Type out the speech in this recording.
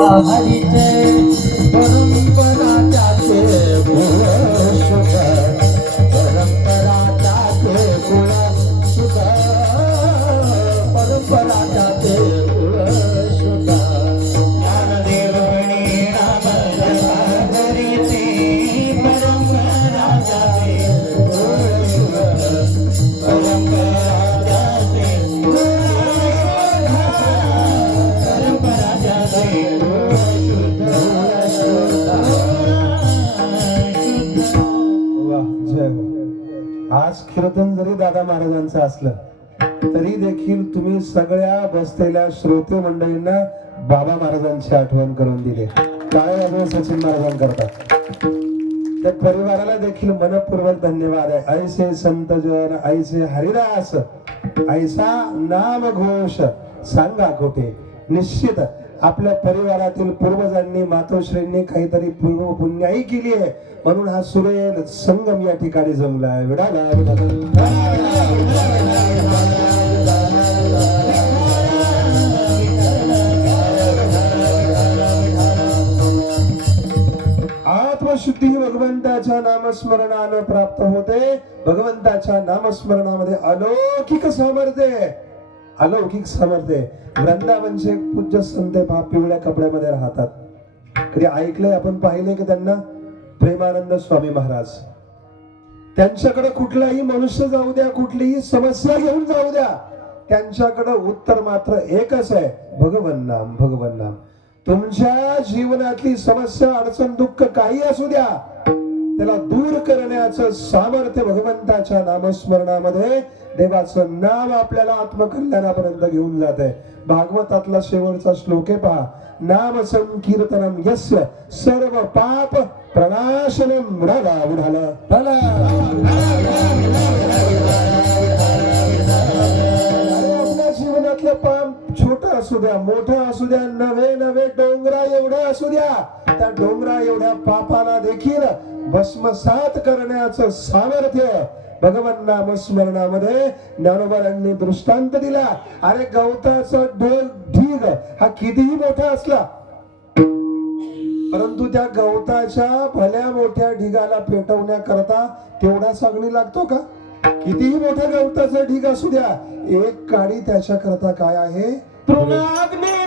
हरीचे परंपरा त्याचे मूळ शुद्ध, परंपरा त्याचे मूळ शुद्ध, परंपरा त्याचे मूळ शुद्ध. ज्ञानदेव म्हणे राम हरीचे परंपरा त्याचे मूळ शुद्ध, परंपरा त्याचे मूळ शुद्ध, परंपरा त्याचे आज कीर्तन जरी दादा महाराजांचं असलं तरी देखील तुम्ही सगळ्या बसलेल्या श्रोते मंडळींना बाबा महाराजांची आठवण करून दिली. काय अजून सचिन महाराजांकरता त्या परिवाराला देखील मनपूर्वक धन्यवाद आहे. ऐसे संत जन ऐसे हरिदास ऐसा नाम घोष सांगा कुठे. निश्चित आपल्या परिवारातील पूर्वजांनी मातोश्रींनी काहीतरी पूर्व पुण्याही केली आहे म्हणून हा सुरेल संगम या ठिकाणी जमला आहे. विडाला आत्मशुद्धी भगवंताच्या नामस्मरणानं प्राप्त होते. भगवंताच्या नामस्मरणामध्ये अलौकिक सामर्थ्य आहे, अलौकिक सामर्थ्य. वृंदावनचे पूज्य संत पिवळ्या कपड्यामध्ये राहतात. कधी ऐकलंय आपण, पाहिले की त्यांना? प्रेमानंद स्वामी महाराज. त्यांच्याकडे कुठलाही मनुष्य जाऊ द्या, कुठलीही समस्या घेऊन जाऊ द्या, त्यांच्याकडे उत्तर मात्र एकच आहे, भगवन नाम, भगवन नाम. तुमच्या जीवनातली समस्या अडचण दुःख काही असू द्या, त्याला दूर करण्याचं सामर्थ्य भगवंताच्या नामस्मरणामध्ये. देवाचं नाम आपल्याला आत्मकल्याणापर्यंत घेऊन जात आहे. भागवतातला शेवटचा श्लोक आहे पहा, नाम संकीर्तनम यस्य सर्व पाप प्रणाशनम. रागा उडाला आपल्या जीवनातलं पाप छोटं असू द्या, मोठं असू द्या, नवे नवे डोंगरा एवढे असू द्या, त्या डोंगरा एवढ्या पापाला देखील भस्मसात करण्याचं सामर्थ्य भगवान नामस्मरणामध्ये ज्ञानोबांनी दृष्टांत दिला. अरे गवताचा ढीग हा कितीही मोठा असला परंतु त्या गवताच्या भल्या मोठ्या ढिगाला पेटवण्याकरता तेवढा अग्नी लागतो का? कितीही मोठ्या गवताचा ढीग असू द्या, एक काडी त्याच्या करता काय आहे? तृणाग्नी.